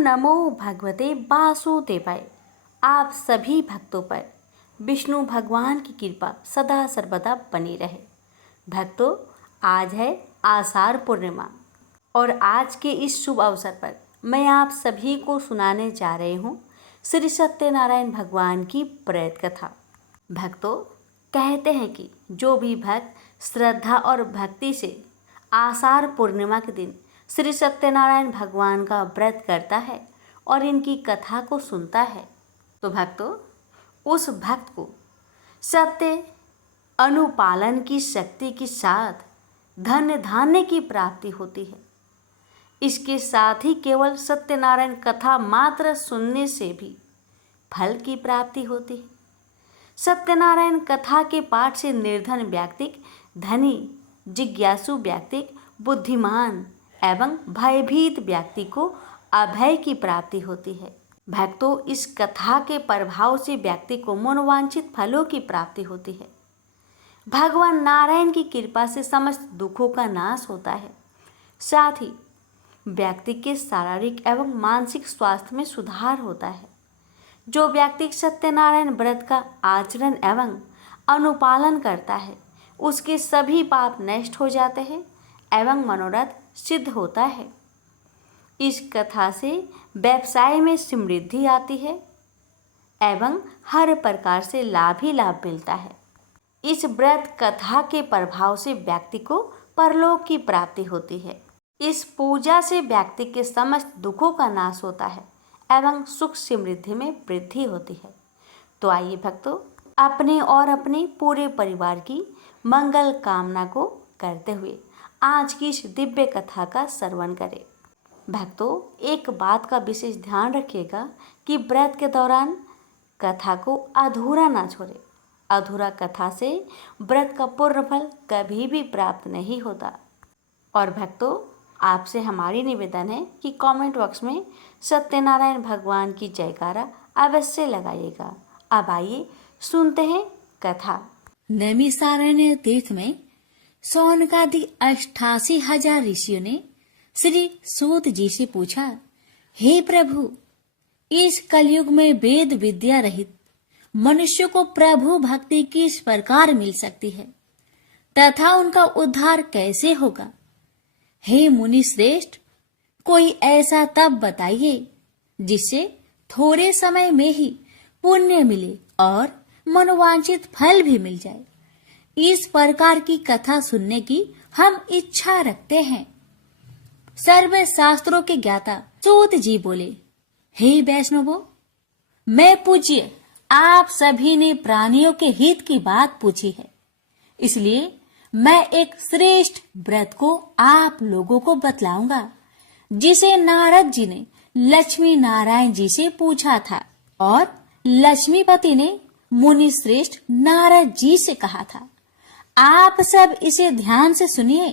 नमो भगवते वासुदेवाय। आप सभी भक्तों पर विष्णु भगवान की कृपा सदा सर्वदा बनी रहे। भक्तों, आज है आषाढ़ पूर्णिमा और आज के इस शुभ अवसर पर मैं आप सभी को सुनाने जा रही हूँ श्री सत्यनारायण भगवान की प्रेत कथा। भक्तों, कहते हैं कि जो भी भक्त श्रद्धा और भक्ति से आषाढ़ पूर्णिमा के दिन श्री सत्यनारायण भगवान का व्रत करता है और इनकी कथा को सुनता है, तो भक्तों, उस भक्त को सत्य अनुपालन की शक्ति के साथ धन्य धान्य की प्राप्ति होती है। इसके साथ ही केवल सत्यनारायण कथा मात्र सुनने से भी फल की प्राप्ति होती है। सत्यनारायण कथा के पाठ से निर्धन व्यक्ति, धनी, जिज्ञासु व्यक्ति, बुद्धिमान एवं भयभीत व्यक्ति को अभय की प्राप्ति होती है। भक्तों, इस कथा के प्रभाव से व्यक्ति को मनोवांछित फलों की प्राप्ति होती है। भगवान नारायण की कृपा से समस्त दुखों का नाश होता है। साथ ही व्यक्ति के शारीरिक एवं मानसिक स्वास्थ्य में सुधार होता है। जो व्यक्ति सत्यनारायण व्रत का आचरण एवं अनुपालन करता है, उसके सभी पाप नष्ट हो जाते हैं एवं मनोरथ सिद्ध होता है। इस कथा से व्यवसाय में समृद्धि आती है एवं हर प्रकार से लाभ ही लाभ मिलता है। इस व्रत कथा के प्रभाव से व्यक्ति को परलोक की प्राप्ति होती है। इस पूजा से व्यक्ति के समस्त दुखों का नाश होता है एवं सुख समृद्धि में वृद्धि होती है। तो आइए भक्तों, अपने और अपने पूरे परिवार की मंगल कामना को करते हुए आज की इस दिव्य कथा का श्रवण करें। भक्तों, एक बात का विशेष ध्यान रखिएगा कि व्रत के दौरान कथा को अधूरा ना छोड़े। अधूरा कथा से व्रत का पूर्ण फल कभी भी प्राप्त नहीं होता। और भक्तों, आपसे हमारी निवेदन है कि कमेंट बॉक्स में सत्यनारायण भगवान की जयकारा अवश्य लगाइएगा। अब आइए सुनते हैं कथा। नैमिषारण्य तीर्थ में सौनकादि 88,000 ऋषियों ने श्री सूत जी से पूछा, हे प्रभु, इस कलयुग में वेद विद्या रहित मनुष्य को प्रभु भक्ति किस प्रकार मिल सकती है तथा उनका उद्धार कैसे होगा? हे मुनि श्रेष्ठ, कोई ऐसा तप बताइए जिससे थोड़े समय में ही पुण्य मिले और मनोवांछित फल भी मिल जाए। इस प्रकार की कथा सुनने की हम इच्छा रखते हैं। सर्व शास्त्रों के ज्ञाता सूत जी बोले, हे वैष्णवों, मैं पूज्य आप सभी ने प्राणियों के हित की बात पूछी है, इसलिए मैं एक श्रेष्ठ व्रत को आप लोगों को बतलाऊंगा जिसे नारद जी ने लक्ष्मी नारायण जी से पूछा था और लक्ष्मीपति ने मुनि श्रेष्ठ नारद जी से कहा था। आप सब इसे ध्यान से सुनिए।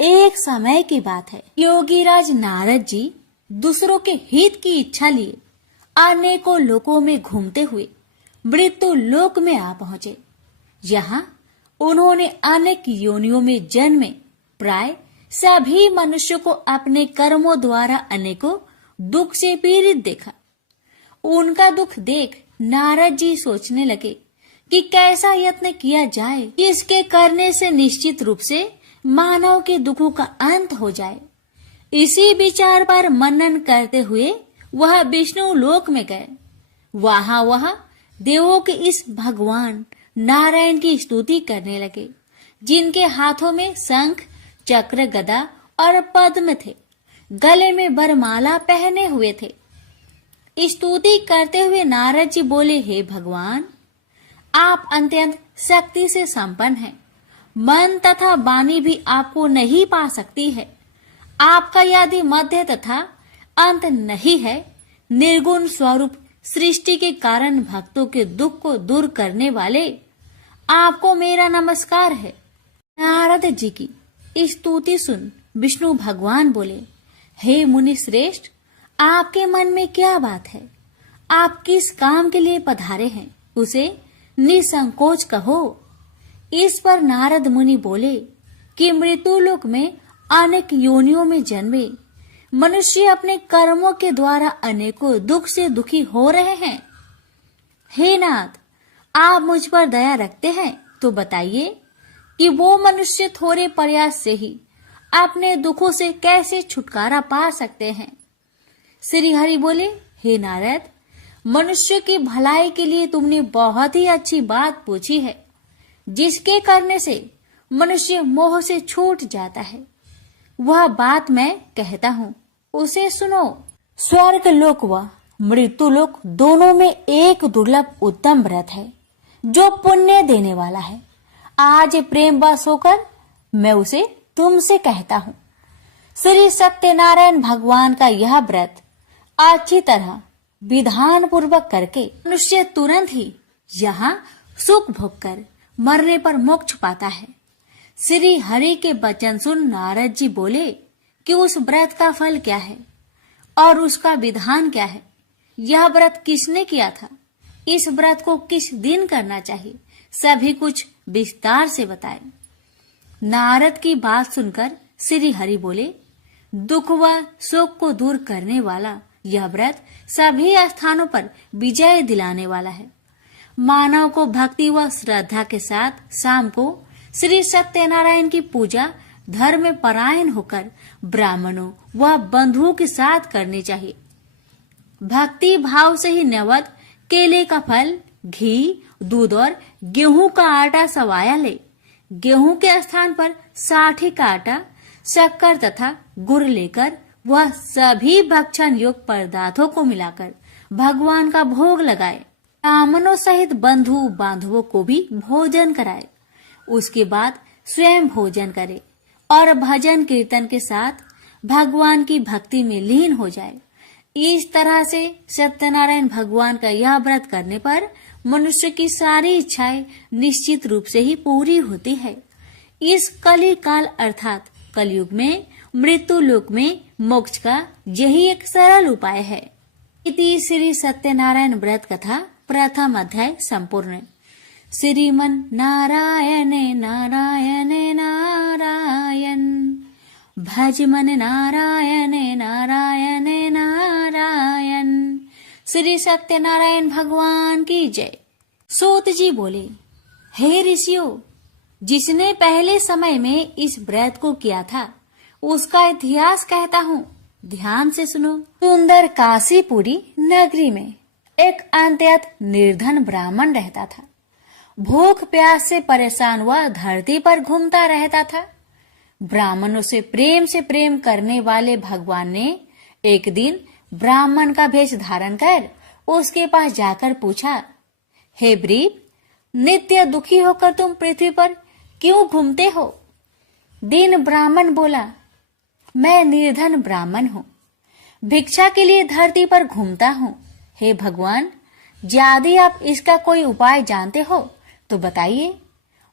एक समय की बात है, योगीराज नारद जी दूसरों के हित की इच्छा लिए अनेकों लोकों में घूमते हुए मृत्यु लोक में आ पहुंचे। यहाँ उन्होंने अनेक योनियों में जन्मे प्राय सभी मनुष्यों को अपने कर्मों द्वारा अनेकों दुख से पीड़ित देखा। उनका दुख देख नारद जी सोचने लगे कि कैसा यत्न किया जाए इसके करने से निश्चित रूप से मानव के दुखों का अंत हो जाए। इसी विचार पर मनन करते हुए वह विष्णु लोक में गए। वहां वह देवों के इस भगवान नारायण की स्तुति करने लगे, जिनके हाथों में शंख, चक्र, गदा और पद्म थे। गले में वरमाला पहने हुए थे। स्तुति करते हुए नारद जी बोले, हे भगवान, आप अत्यंत शक्ति से संपन्न हैं। मन तथा वाणी भी आपको नहीं पा सकती है। आपका यदि मध्य तथा अंत नहीं है, निर्गुण स्वरूप सृष्टि के कारण भक्तों के दुख को दूर करने वाले आपको मेरा नमस्कार है। नारद जी की स्तुति सुन विष्णु भगवान बोले, हे मुनि श्रेष्ठ, आपके मन में क्या बात है? आप किस काम के लिए पधारे हैं, उसे निसंकोच कहो। इस पर नारद मुनि बोले कि मृत्युलोक में अनेक योनियों में जन्मे मनुष्य अपने कर्मों के द्वारा अनेकों दुख से दुखी हो रहे हैं। हे नाथ, आप मुझ पर दया रखते हैं तो बताइए कि वो मनुष्य थोड़े प्रयास से ही अपने दुखों से कैसे छुटकारा पा सकते हैं। श्री हरि बोले, हे नारद, मनुष्य की भलाई के लिए तुमने बहुत ही अच्छी बात पूछी है, जिसके करने से मनुष्य मोह से छूट जाता है। वह बात मैं कहता हूँ, उसे सुनो। स्वर्ग लोक व मृत्यु लोक दोनों में एक दुर्लभ उत्तम व्रत है जो पुण्य देने वाला है। आज प्रेम वश होकर मैं उसे तुमसे कहता हूँ। श्री सत्यनारायण भगवान का यह व्रत अच्छी तरह विधान पूर्वक करके मनुष्य तुरंत ही यहाँ सुख भोग कर मरने पर मोक्ष पाता है। श्री हरि के वचन सुन नारद जी बोले कि उस व्रत का फल क्या है और उसका विधान क्या है। यह व्रत किसने किया था, इस व्रत को किस दिन करना चाहिए, सभी कुछ विस्तार से बताए। नारद की बात सुनकर श्री हरि बोले, दुख व शोक को दूर करने वाला यह व्रत सभी स्थानों पर विजय दिलाने वाला है। मानव को भक्ति व श्रद्धा के साथ शाम को श्री सत्यनारायण की पूजा धर्म परायण होकर ब्राह्मणों व बंधुओं के साथ करनी चाहिए। भक्ति भाव से ही नैवेद्य केले का फल, घी, दूध और गेहूं का आटा सवाया ले। गेहूं के स्थान पर साठी का आटा, शक्कर तथा गुड़ लेकर वह सभी भक्षण योग्य पदार्थों को मिलाकर भगवान का भोग लगाए। ब्राह्मणों सहित बंधु बांधवों को भी भोजन कराए। उसके बाद स्वयं भोजन करे और भजन कीर्तन के साथ भगवान की भक्ति में लीन हो जाए। इस तरह से सत्यनारायण भगवान का यह व्रत करने पर मनुष्य की सारी इच्छाएं निश्चित रूप से ही पूरी होती है। इस कली काल अर्थात कलयुग में मृत्यु लोक में मोक्ष का यही एक सरल उपाय है। इति श्री सत्यनारायण व्रत कथा प्रथम अध्याय संपूर्ण। श्रीमन नारायण नारायण नारायण, भज मन नारायण नारायण नारायण। श्री सत्यनारायण भगवान की जय। सूत जी बोले, हे ऋषियों, जिसने पहले समय में इस व्रत को किया था उसका इतिहास कहता हूँ, ध्यान से सुनो। सुंदर काशीपुरी नगरी में एक अत्यंत निर्धन ब्राह्मण रहता था। भूख प्यास से परेशान वह धरती पर घूमता रहता था। ब्राह्मणों से प्रेम करने वाले भगवान ने एक दिन ब्राह्मण का भेष धारण कर उसके पास जाकर पूछा, हे ब्रीप, नित्य दुखी होकर तुम पृथ्वी पर क्यों घूमते हो? दीन ब्राह्मण बोला, मैं निर्धन ब्राह्मण हूँ, भिक्षा के लिए धरती पर घूमता हूँ। हे भगवान, यदि आप इसका कोई उपाय जानते हो तो बताइए।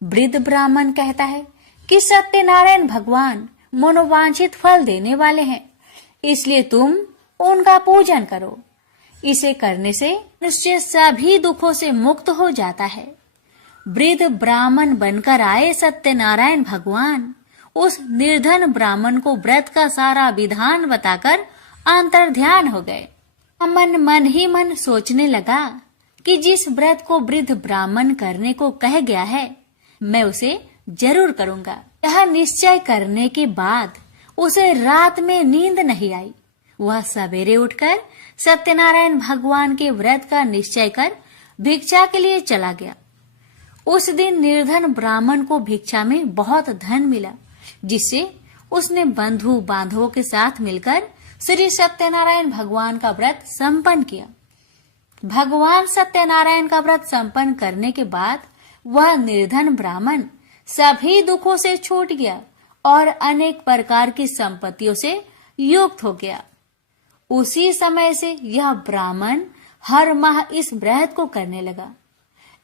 वृद्ध ब्राह्मण कहता है कि सत्यनारायण भगवान मनोवांछित फल देने वाले हैं, इसलिए तुम उनका पूजन करो। इसे करने से मनुष्य सभी दुखों से मुक्त हो जाता है। वृद्ध ब्राह्मण बनकर आए सत्यनारायण भगवान उस निर्धन ब्राह्मण को व्रत का सारा विधान बताकर अंतर्ध्यान हो गए। मन ही मन सोचने लगा कि जिस व्रत को वृद्ध ब्राह्मण करने को कह गया है मैं उसे जरूर करूंगा। यह निश्चय करने के बाद उसे रात में नींद नहीं आई। वह सवेरे उठकर सत्यनारायण भगवान के व्रत का निश्चय कर भिक्षा के लिए चला गया। उस दिन निर्धन ब्राह्मण को भिक्षा में बहुत धन मिला, जिससे उसने बंधु बांधवों के साथ मिलकर श्री सत्यनारायण भगवान का व्रत संपन्न किया। भगवान सत्यनारायण का व्रत संपन्न करने के बाद वह निर्धन ब्राह्मण सभी दुखों से छूट गया और अनेक प्रकार की संपत्तियों से युक्त हो गया। उसी समय से यह ब्राह्मण हर माह इस व्रत को करने लगा।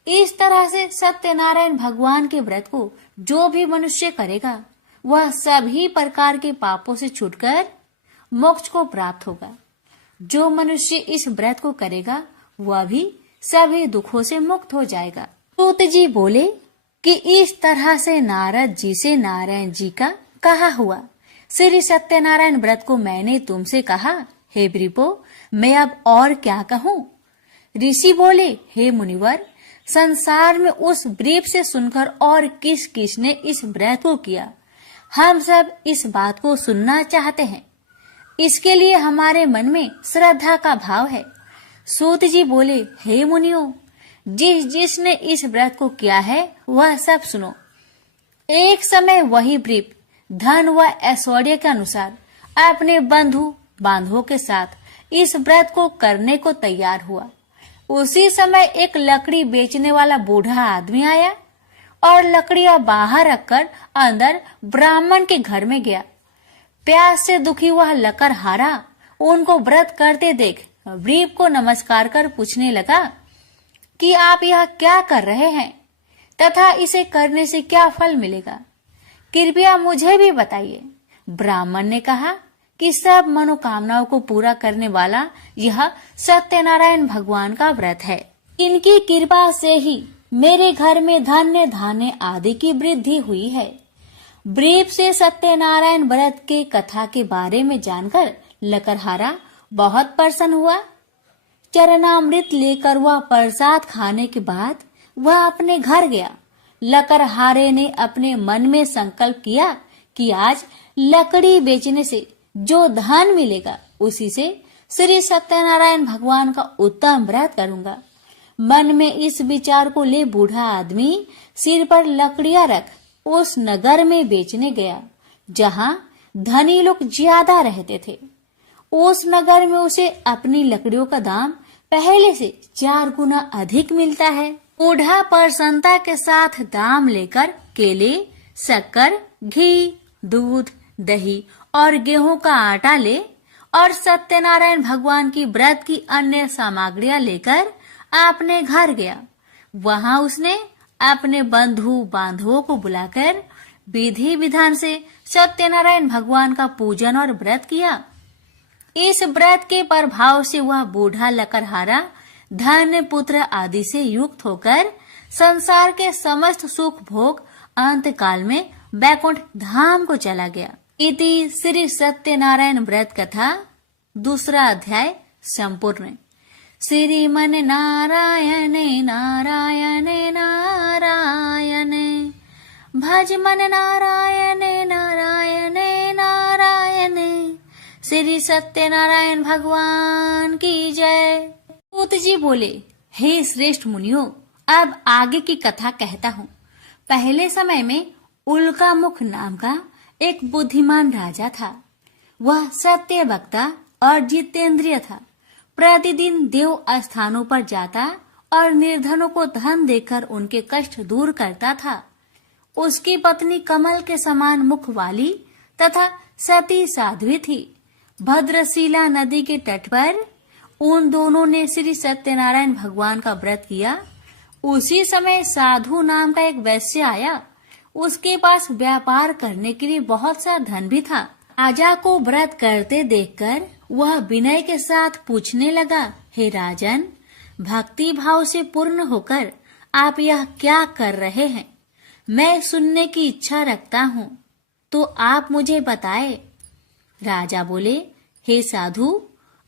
इस तरह से सत्यनारायण भगवान के व्रत को जो भी मनुष्य करेगा वह सभी प्रकार के पापों से छूटकर मोक्ष को प्राप्त होगा। जो मनुष्य इस व्रत को करेगा वह भी सभी दुखों से मुक्त हो जाएगा। सूत जी बोले कि इस तरह से नारद जी से नारायण जी का कहा हुआ श्री सत्यनारायण व्रत को मैंने तुमसे कहा, हे वृपो, मैं अब और क्या कहूँ? ऋषि बोले, हे मुनिवर, संसार में उस व्रीप से सुनकर और किस किस ने इस व्रत को किया, हम सब इस बात को सुनना चाहते हैं। इसके लिए हमारे मन में श्रद्धा का भाव है। सूत जी बोले, हे मुनियों, जिसने इस व्रत को किया है वह सब सुनो। एक समय वही व्रीप धन व ऐश्वर्य के अनुसार अपने बंधु बांधवों के साथ इस व्रत को करने को तैयार हुआ। उसी समय एक लकड़ी बेचने वाला बूढ़ा आदमी आया और लकड़ियां बाहर रखकर अंदर ब्राह्मण के घर में गया। प्यास से दुखी हुआ लकड़हारा उनको व्रत करते देख व्रीप को नमस्कार कर पूछने लगा कि आप यह क्या कर रहे हैं तथा इसे करने से क्या फल मिलेगा, कृपया मुझे भी बताइए। ब्राह्मण ने कहा कि सब मनोकामनाओं को पूरा करने वाला यह सत्यनारायण भगवान का व्रत है। इनकी कृपा से ही मेरे घर में धन्य धान्य आदि की वृद्धि हुई है। व्रीप से सत्यनारायण व्रत के कथा के बारे में जानकर लकड़हारा बहुत प्रसन्न हुआ। चरणामृत लेकर वह प्रसाद खाने के बाद वह अपने घर गया। लकड़हारे ने अपने मन में संकल्प किया कि आज लकड़ी बेचने से जो धन मिलेगा उसी से श्री सत्यनारायण भगवान का उत्तम व्रत करूंगा। मन में इस विचार को ले बूढ़ा आदमी सिर पर लकड़ियां रख उस नगर में बेचने गया जहां धनी लोग ज्यादा रहते थे। उस नगर में उसे अपनी लकड़ियों का दाम पहले से 4 गुना अधिक मिलता है। बूढ़ा प्रसन्नता के साथ दाम लेकर केले, शक्कर, घी, दूध, दही और गेहूं का आटा ले और सत्यनारायण भगवान की व्रत की अन्य सामग्रियां लेकर अपने घर गया। वहां उसने अपने बंधु बांधवों को बुलाकर विधि विधान से सत्यनारायण भगवान का पूजन और व्रत किया। इस व्रत के प्रभाव से वह बूढ़ा लकड़हारा धन पुत्र आदि से युक्त होकर संसार के समस्त सुख भोग अंत काल में बैकुंठ धाम को चला गया। इति श्री सत्यनारायण व्रत कथा 2 अध्याय संपूर्ण। श्रीमन नारायण नारायण नारायण भज मन नारायण नारायण नारायण। श्री सत्यनारायण भगवान की जय। सूत जी बोले, हे श्रेष्ठ मुनियों, अब आगे की कथा कहता हूँ। पहले समय में उल्कामुख नाम का एक बुद्धिमान राजा था। वह सत्य वक्ता और जितेंद्रिय था। प्रतिदिन देव स्थानों पर जाता और निर्धनों को धन देकर उनके कष्ट दूर करता था। उसकी पत्नी कमल के समान मुख वाली तथा सती साध्वी थी। भद्रशिला नदी के तट पर उन दोनों ने श्री सत्यनारायण भगवान का व्रत किया। उसी समय साधु नाम का एक वैश्य आया। उसके पास व्यापार करने के लिए बहुत सा धन भी था। राजा को व्रत करते देखकर वह विनय के साथ पूछने लगा, हे राजन, भक्ति भाव से पूर्ण होकर आप यह क्या कर रहे हैं? मैं सुनने की इच्छा रखता हूँ, तो आप मुझे बताए। राजा बोले, हे साधु,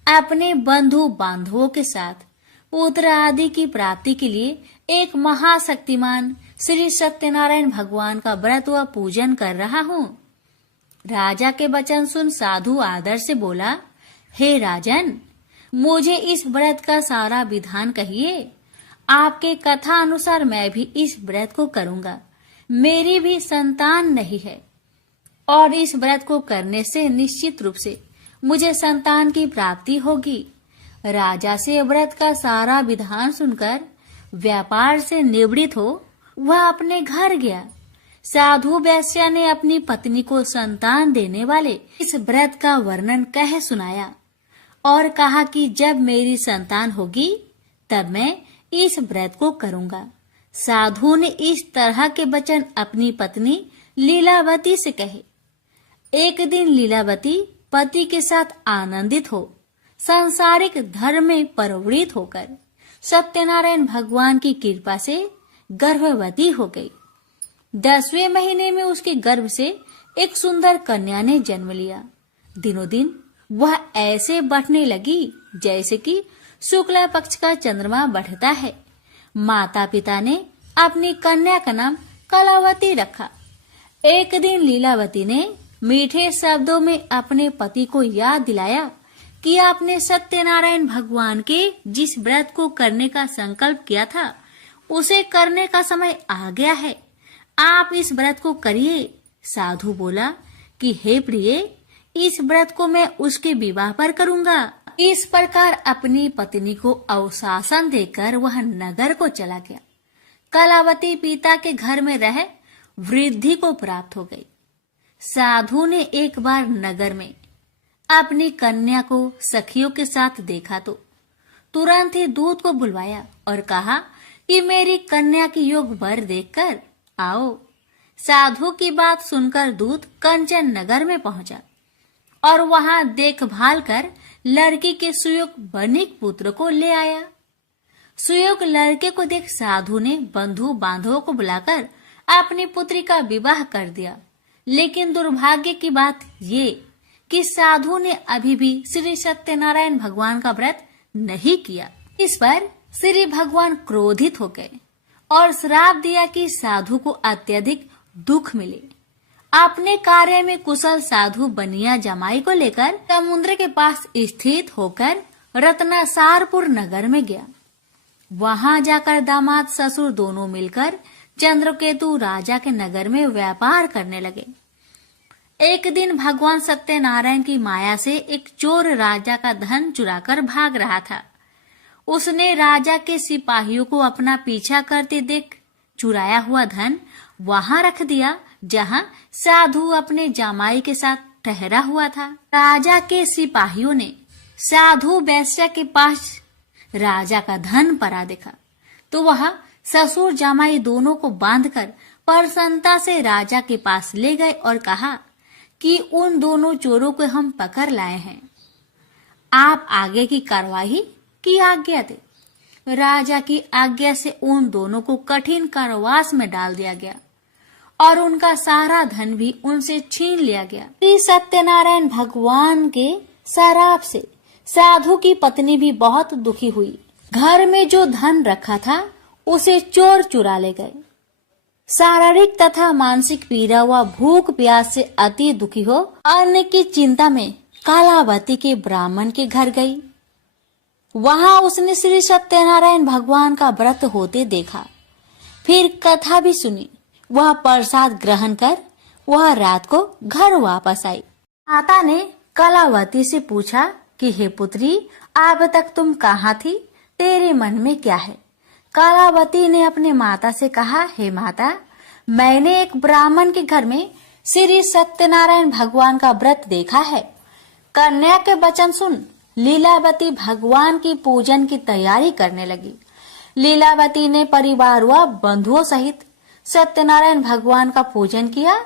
अपने बंधु बांधवों के साथ पुत्र आदि की प्राप्ति के लिए एक महाशक्तिमान श्री सत्यनारायण भगवान का व्रत व पूजन कर रहा हूँ। राजा के वचन सुन साधु आदर से बोला, हे राजन, मुझे इस व्रत का सारा विधान कहिए। आपके कथा अनुसार मैं भी इस व्रत को करूँगा। मेरी भी संतान नहीं है और इस व्रत को करने से निश्चित रूप से मुझे संतान की प्राप्ति होगी। राजा से व्रत का सारा विधान सुनकर व्यापार से निवृत्त हो वह अपने घर गया। साधु वैश्य ने अपनी पत्नी को संतान देने वाले इस व्रत का वर्णन कह सुनाया और कहा कि जब मेरी संतान होगी तब मैं इस व्रत को करूंगा। साधु ने इस तरह के वचन अपनी पत्नी लीलावती से कहे। एक दिन लीलावती पति के साथ आनंदित हो सांसारिक धर्म में प्रवृत्त होकर सत्यनारायण भगवान की कृपा से गर्भवती हो गई। 10वें महीने में उसके गर्भ से एक सुंदर कन्या ने जन्म लिया। दिनों दिन वह ऐसे बढ़ने लगी जैसे कि शुक्ला पक्ष का चंद्रमा बढ़ता है। माता पिता ने अपनी कन्या का नाम कलावती रखा। एक दिन लीलावती ने मीठे शब्दों में अपने पति को याद दिलाया कि आपने सत्यनारायण भगवान के जिस व्रत को करने का संकल्प किया था उसे करने का समय आ गया है, आप इस व्रत को करिए। साधु बोला कि हे प्रिय, इस व्रत को मैं उसके विवाह पर करूंगा। इस प्रकार अपनी पत्नी को अवशासन देकर वह नगर को चला गया। कलावती पिता के घर में रह वृद्धि को प्राप्त हो गई। साधु ने एक बार नगर में अपनी कन्या को सखियों के साथ देखा तो तुरंत ही दूत को बुलवाया और कहा कि मेरी कन्या की योग वर देखकर आओ। साधु की बात सुनकर दूत कंचन नगर में पहुंचा और वहां देखभाल कर लड़की के सुयोग बनिक पुत्र को ले आया। सुयोग लड़के को देख साधु ने बंधु बांधवों को बुलाकर अपनी पुत्री का विवाह कर दिया। लेकिन दुर्भाग्य की बात ये कि साधु ने अभी भी श्री सत्यनारायण भगवान का व्रत नहीं किया। इस पर श्री भगवान क्रोधित हो गए और श्राप दिया कि साधु को अत्यधिक दुख मिले। अपने कार्य में कुशल साधु बनिया जमाई को लेकर समुद्र के पास स्थित होकर रत्नासारपुर नगर में गया। वहां जाकर दामाद ससुर दोनों मिलकर चंद्रकेतु राजा के नगर में व्यापार करने लगे। एक दिन भगवान सत्यनारायण की माया से एक चोर राजा का धन चुराकर भाग रहा था। उसने राजा के सिपाहियों को अपना पीछा करते देख चुराया हुआ धन वहां रख दिया जहां साधु अपने जमाई के साथ ठहरा हुआ था। राजा के सिपाहियों ने साधु वैश्या के पास राजा का धन पड़ा देखा तो वह ससुर जमाई दोनों को बांधकर प्रसन्नता से राजा के पास ले गए और कहा कि उन दोनों चोरों को हम पकड़ लाए हैं, आप आगे की कार्यवाही की आज्ञा दे। राजा की आज्ञा से उन दोनों को कठिन कारावास में डाल दिया गया और उनका सारा धन भी उनसे छीन लिया गया। श्री सत्यनारायण भगवान के शराप से साधु की पत्नी भी बहुत दुखी हुई। घर में जो धन रखा था उसे चोर चुरा ले गए। शारीरिक तथा मानसिक पीड़ा व भूख प्यास से अति दुखी हो अन्न की चिंता में कालावती के ब्राह्मण के घर गई। वहां उसने श्री सत्यनारायण भगवान का व्रत होते देखा। फिर कथा भी सुनी। वह प्रसाद ग्रहण कर वह रात को घर वापस आई। माता ने कलावती से पूछा कि हे पुत्री, अब तक तुम कहाँ थी, तेरे मन में क्या है? कलावती ने अपने माता से कहा, हे माता, मैंने एक ब्राह्मण के घर में श्री सत्यनारायण भगवान का व्रत देखा है। कन्या के वचन सुन लीलावती भगवान की पूजन की तैयारी करने लगी। लीलावती ने परिवार व बंधुओं सहित सत्यनारायण भगवान का पूजन किया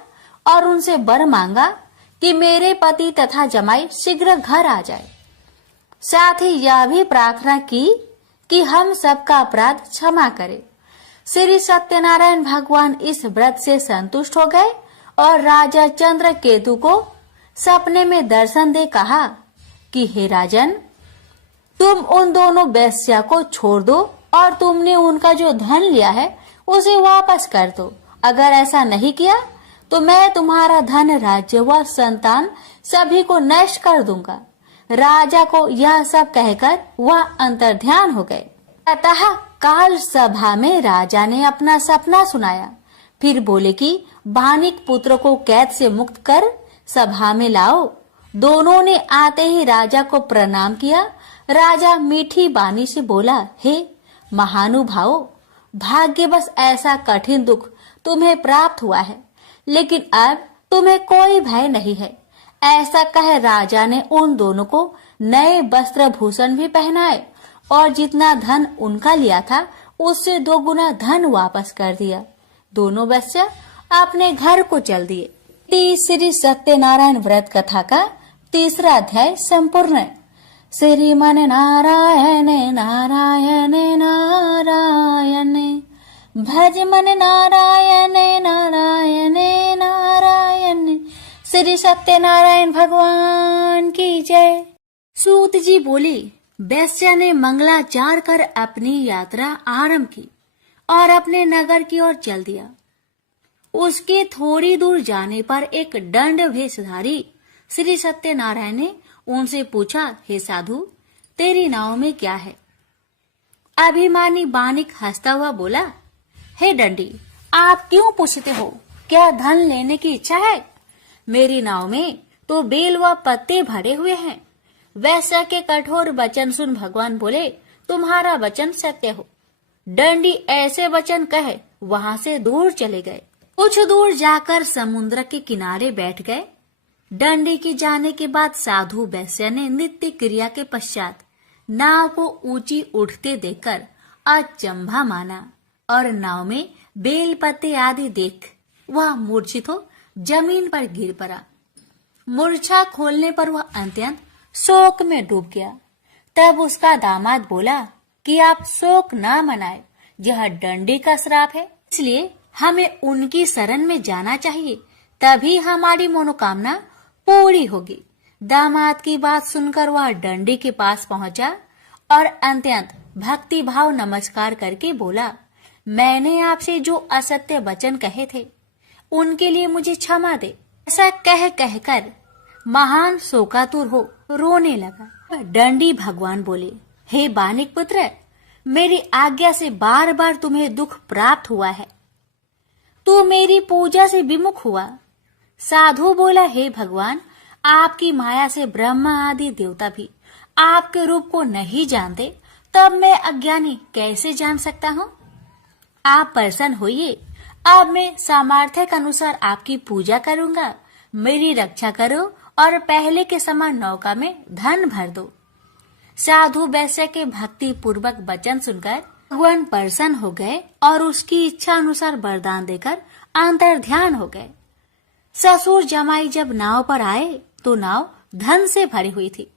और उनसे वर मांगा कि मेरे पति तथा जमाई शीघ्र घर आ जाए। साथ ही यह भी प्रार्थना की कि हम सबका अपराध क्षमा करे। श्री सत्यनारायण भगवान इस व्रत से संतुष्ट हो गए और राजा चंद्रकेतु को सपने में दर्शन दे कहा कि हे राजन, तुम उन दोनों वेश्या को छोड़ दो और तुमने उनका जो धन लिया है उसे वापस कर दो। अगर ऐसा नहीं किया तो मैं तुम्हारा धन, राज्य व संतान सभी को नष्ट कर दूंगा। राजा को यह सब कहकर वह अंतर्ध्यान हो गए। अतः काल सभा में राजा ने अपना सपना सुनाया। फिर बोले कि बानिक पुत्र को कैद से मुक्त कर सभा में लाओ। दोनों ने आते ही राजा को प्रणाम किया। राजा मीठी बानी से बोला, हे महानुभावों, भाग्यवश ऐसा कठिन दुख तुम्हें प्राप्त हुआ है, लेकिन अब तुम्हें कोई भय नहीं है। ऐसा कह राजा ने उन दोनों को नए वस्त्र भूषण भी पहनाए और जितना धन उनका लिया था उससे 2 गुना धन वापस कर दिया। दोनों वेश्या अपने घर को चल दिए। श्री सत्यनारायण व्रत कथा का 3रा अध्याय संपूर्ण है। श्रीमन नारायण नारायण नारायण, भज मन नारायण नारायण नारायण, श्री सत्यनारायण भगवान की जय। सूत जी बोले, वैश्य ने मंगलाचार कर अपनी यात्रा आरंभ की और अपने नगर की ओर चल दिया। उसके थोड़ी दूर जाने पर एक दंड वेशधारी श्री सत्यनारायण ने उनसे पूछा, हे साधु, तेरी नाव में क्या है? अभिमानी बानिक हंसता हुआ बोला, हे दंडी, आप क्यों पूछते हो? क्या धन लेने की इच्छा है? मेरी नाव में तो बेल व पत्ते भरे हुए हैं। वैश्य के कठोर वचन सुन भगवान बोले, तुम्हारा वचन सत्य हो। दंडी ऐसे वचन कहे वहां से दूर चले गए। कुछ दूर जाकर समुद्र के किनारे बैठ गए। दंडी के जाने के बाद साधु वैश्य ने नित्य क्रिया के पश्चात नाव को ऊंची उठते देखकर अचंभा माना और नाव में बेल पत्ते आदि देख वह मूर्छित हो जमीन पर गिर पड़ा। मूर्छा खोलने पर वह अत्यंत शोक में डूब गया। तब उसका दामाद बोला कि आप शोक न मनाए, यह दंडी का श्राप है, इसलिए हमें उनकी शरण में जाना चाहिए, तभी हमारी मनोकामना पूरी होगी। दामाद की बात सुनकर वह दंडी के पास पहुंचा और अत्यंत भक्ति भाव नमस्कार करके बोला, मैंने आपसे जो असत्य वचन कहे थे उनके लिए मुझे क्षमा दे। ऐसा कहकर महान शोकातुर हो रोने लगा। दंडी भगवान बोले, हे बानिक पुत्र, मेरी आज्ञा से बार बार तुम्हें दुख प्राप्त हुआ है, तू मेरी पूजा से विमुख हुआ। साधु बोला, हे भगवान, आपकी माया से ब्रह्मा आदि देवता भी आपके रूप को नहीं जानते, तब मैं अज्ञानी कैसे जान सकता हूँ? आप प्रसन्न होइए, अब मैं सामर्थ्य के अनुसार आपकी पूजा करूंगा। मेरी रक्षा करो और पहले के समान नौका में धन भर दो। साधु वैश्य के भक्ति पूर्वक वचन सुनकर भगवान प्रसन्न हो गए और उसकी इच्छा अनुसार वरदान देकर अंतर ध्यान हो गए। ससुर जमाई जब नाव पर आए तो नाव धन से भरी हुई थी।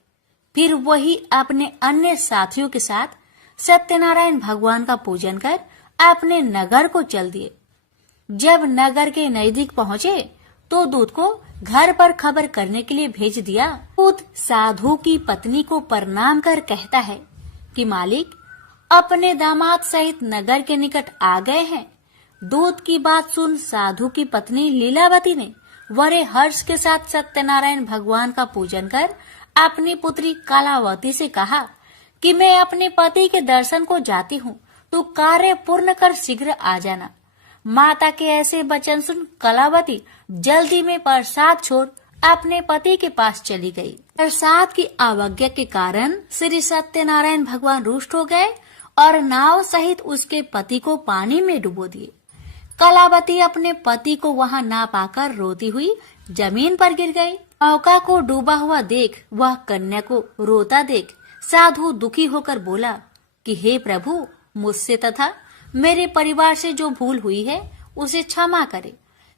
फिर वही अपने अन्य साथियों के साथ सत्यनारायण भगवान का पूजन कर अपने नगर को चल दिए। जब नगर के नजदीक पहुँचे तो दूत को घर पर खबर करने के लिए भेज दिया। दूत साधु की पत्नी को प्रणाम कर कहता है कि मालिक अपने दामाद सहित नगर के निकट आ गए हैं। दूत की बात सुन साधु की पत्नी लीलावती ने बड़े हर्ष के साथ सत्यनारायण भगवान का पूजन कर अपनी पुत्री कलावती से कहा कि मैं अपने पति के दर्शन को जाती हूँ, तो कार्य पूर्ण कर शीघ्र आ जाना। माता के ऐसे वचन सुन कलावती जल्दी में प्रसाद छोड़ अपने पति के पास चली गई। प्रसाद की अवज्ञा के कारण श्री सत्यनारायण भगवान रुष्ट हो गए और नाव सहित उसके पति को पानी में डुबो दिए। कलावती अपने पति को वहां ना पाकर रोती हुई जमीन पर गिर गई। नौका को डूबा हुआ देख वह कन्या को रोता देख साधु दुखी होकर बोला कि हे प्रभु, मुझसे तथा मेरे परिवार से जो भूल हुई है उसे क्षमा करे।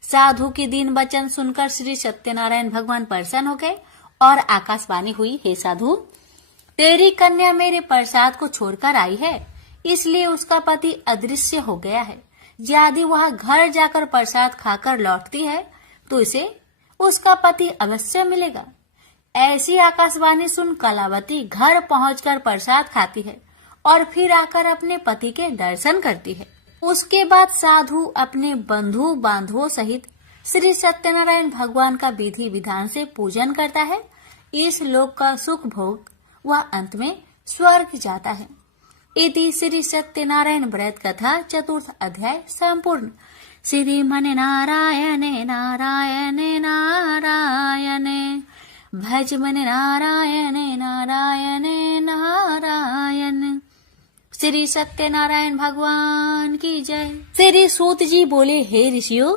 साधु के दीन वचन सुनकर श्री सत्यनारायण भगवान प्रसन्न हो गए और आकाशवाणी हुई, हे साधु, तेरी कन्या मेरे प्रसाद को छोड़कर आई है, इसलिए उसका पति अदृश्य हो गया है। यदि वह घर जाकर प्रसाद खाकर लौटती है तो इसे उसका पति अवश्य मिलेगा। ऐसी आकाशवाणी सुन कलावती घर पहुंचकर प्रसाद खाती है और फिर आकर अपने पति के दर्शन करती है। उसके बाद साधु अपने बंधु बांधवों सहित श्री सत्यनारायण भगवान का विधि विधान से पूजन करता है। इस लोक का सुख भोग वह अंत में स्वर्ग जाता है। इति श्री सत्यनारायण व्रत कथा चतुर्थ अध्याय संपूर्ण। श्रीमन नारायणे नारायणे नारायणे भज मन नारायणे नारायणे नारायण। श्री सत्यनारायण भगवान की जय। श्री सूत जी बोले, हे ऋषियों,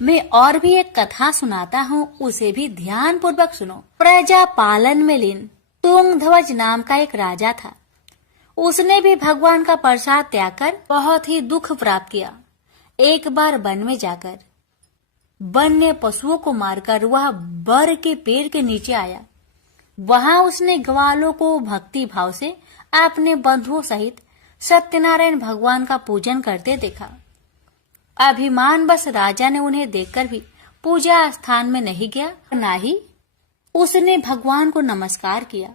मैं और भी एक कथा सुनाता हूँ, उसे भी ध्यान पूर्वक सुनो। प्रजा पालन में लीन तुंगध्वज नाम का एक राजा था। उसने भी भगवान का प्रसाद त्याग कर बहुत ही दुख प्राप्त किया। एक बार वन में जाकर वन्य पशुओं को मारकर वह बर के पेड़ के नीचे आया। वहां उसने ग्वालों को भक्ति भाव से अपने बंधुओं सहित सत्यनारायण भगवान का पूजन करते देखा। अभिमान बस राजा ने उन्हें देखकर भी पूजा स्थान में नहीं गया, ना ही उसने भगवान को नमस्कार किया।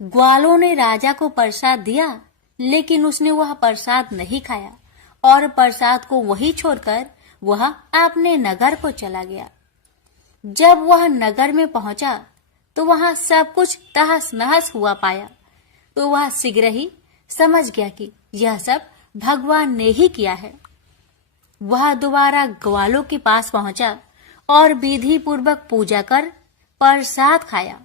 ग्वालों ने राजा को प्रसाद दिया, लेकिन उसने वह प्रसाद नहीं खाया और प्रसाद को वहीं छोड़कर वह अपने नगर को चला गया। जब वह नगर में पहुंचा तो वहां सब कुछ तहस नहस हुआ पाया, तो वह शीघ्र ही समझ गया कि यह सब भगवान ने ही किया है। वह दोबारा ग्वालों के पास पहुंचा और विधि पूर्वक पूजा कर प्रसाद खाया,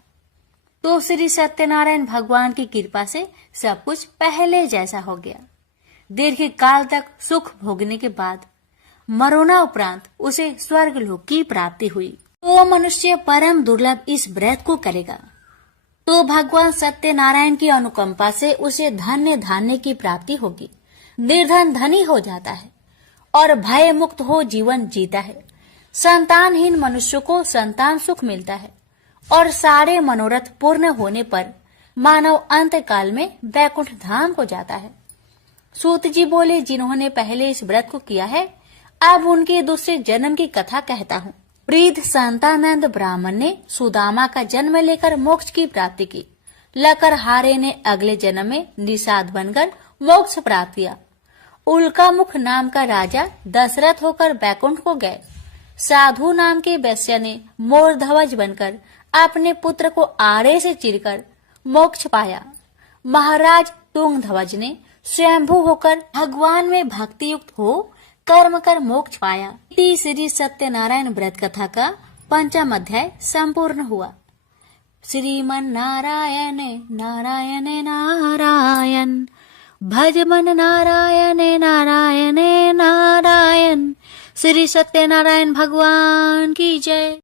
तो श्री सत्यनारायण भगवान की कृपा से सब कुछ पहले जैसा हो गया। दीर्घ काल तक सुख भोगने के बाद मरोना उपरांत उसे स्वर्गलोक की प्राप्ति हुई। तो मनुष्य परम दुर्लभ इस व्रत को करेगा तो भगवान सत्यनारायण की अनुकंपा से उसे धन्य धान्य की प्राप्ति होगी। निर्धन धनी हो जाता है और भय मुक्त हो जीवन जीता है। संतानहीन मनुष्य को संतान सुख मिलता है और सारे मनोरथ पूर्ण होने पर मानव अंत काल में वैकुंठ धाम को जाता है। सूत जी बोले, जिन्होंने पहले इस व्रत को किया है, अब उनके दूसरे जन्म की कथा कहता हूँ। वृद्ध संतानंद ब्राह्मण ने सुदामा का जन्म लेकर मोक्ष की प्राप्ति की। लकरहारे ने अगले जन्म में निषाद बनकर मोक्ष प्राप्त किया। उल्कामुख नाम का राजा दशरथ होकर बैकुंठ को गए। साधु नाम के वैश्य ने मोर ध्वज बनकर अपने पुत्र को आरे से चीरकर मोक्ष पाया। महाराज तुंग ध्वज ने स्वयंभू होकर भगवान में भक्ति युक्त हो कर्म कर मोक्ष पाया। श्री सत्यनारायण व्रत कथा का 5वां अध्याय संपूर्ण हुआ। श्रीमन नारायण नारायण नारायण, भज मन नारायण नारायण नारायण। श्री सत्यनारायण भगवान की जय।